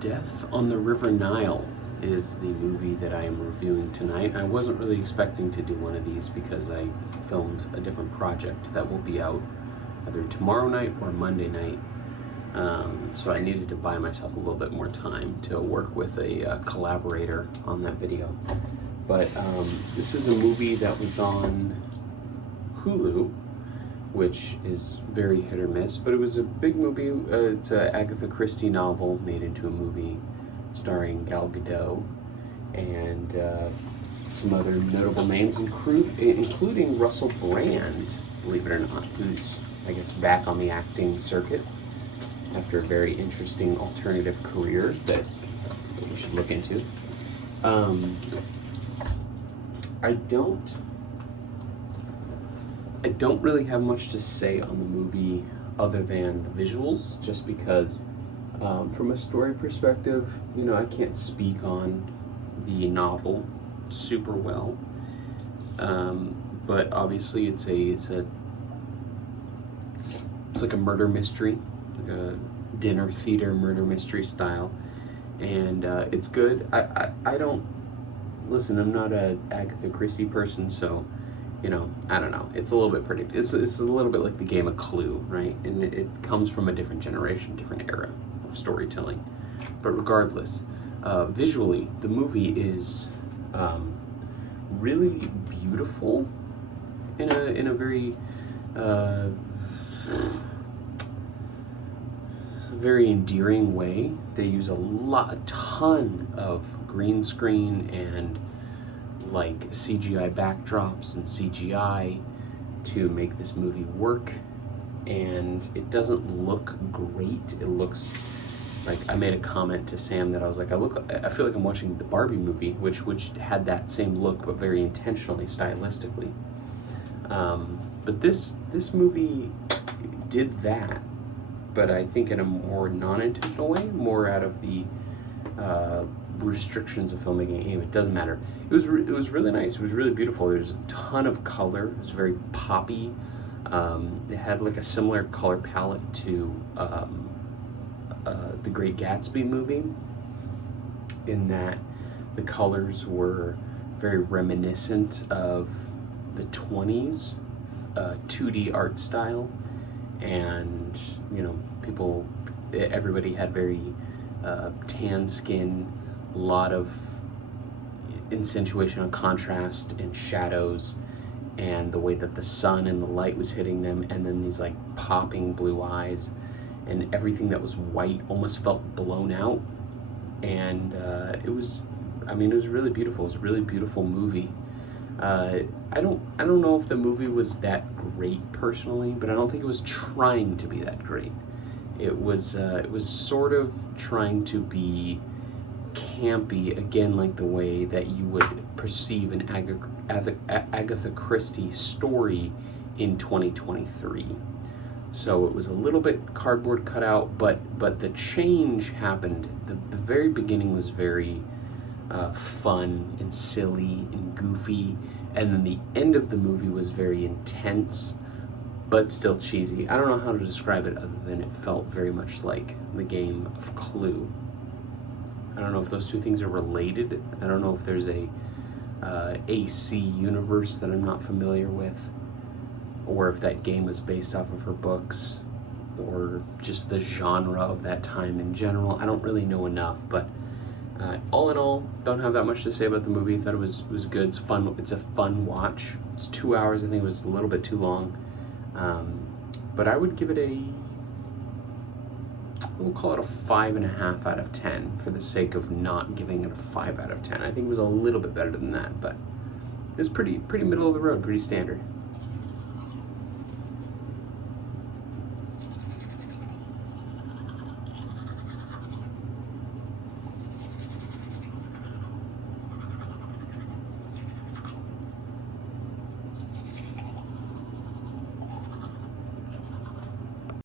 Death on the River Nile is the movie that I am reviewing tonight. I wasn't really expecting to do one of these because I filmed a different project that will be out either tomorrow night or Monday night. So I needed to buy myself a little bit more time to work with a collaborator on that video. But this is a movie that was on Hulu, which is very hit or miss, but it was a big movie. It's an Agatha Christie novel made into a movie starring Gal Gadot and some other notable names, including Russell Brand, believe it or not, who's, I guess, back on the acting circuit after a very interesting alternative career that we should look into. I don't really have much to say on the movie other than the visuals, just because from a story perspective, I can't speak on the novel super well. But obviously it's like a murder mystery, like a dinner theater murder mystery style, and it's good. I don't listen. I'm not a Agatha Christie person, so I don't know. It's a little bit predictable. It's a little bit like the game of Clue, right? And it comes from a different generation, different era of storytelling. But regardless, visually, the movie is really beautiful in a very very endearing way. They use a ton of green screen and like CGI backdrops and CGI to make this movie work, and it doesn't look great. It looks like, I made a comment to Sam that I was like, I feel like I'm watching the Barbie movie, which had that same look but very intentionally stylistically. But this movie did that, but I think in a more non-intentional way, more out of the restrictions of filmmaking. Anyway, it doesn't matter. It was really nice. It was really beautiful. There's a ton of color. It was very poppy. It had like a similar color palette to the Great Gatsby movie, in that the colors were very reminiscent of the 20s 2D art style, and everybody had very tan skin, a lot of accentuation on contrast and shadows, and the way that the sun and the light was hitting them, and then these like popping blue eyes, and everything that was white almost felt blown out. And it was really beautiful. It was a really beautiful movie. I don't know if the movie was that great personally, but I don't think it was trying to be that great. It was sort of trying to be campy, again, like the way that you would perceive an Agatha Christie story in 2023. So it was a little bit cardboard cutout, but the change happened. The very beginning was very fun and silly and goofy, and then the end of the movie was very intense but still cheesy. I don't know how to describe it other than it felt very much like the game of Clue. I don't know if those two things are related. I don't know if there's a AC universe that I'm not familiar with, or if that game was based off of her books, or just the genre of that time in general. I don't really know enough, but all in all, don't have that much to say about the movie. I thought it was good. It's fun. It's a fun watch. It's 2 hours. I think it was a little bit too long. But I would give it we'll call it a 5.5 out of 10 for the sake of not giving it a 5 out of 10. I think it was a little bit better than that, but it was pretty middle of the road, pretty standard.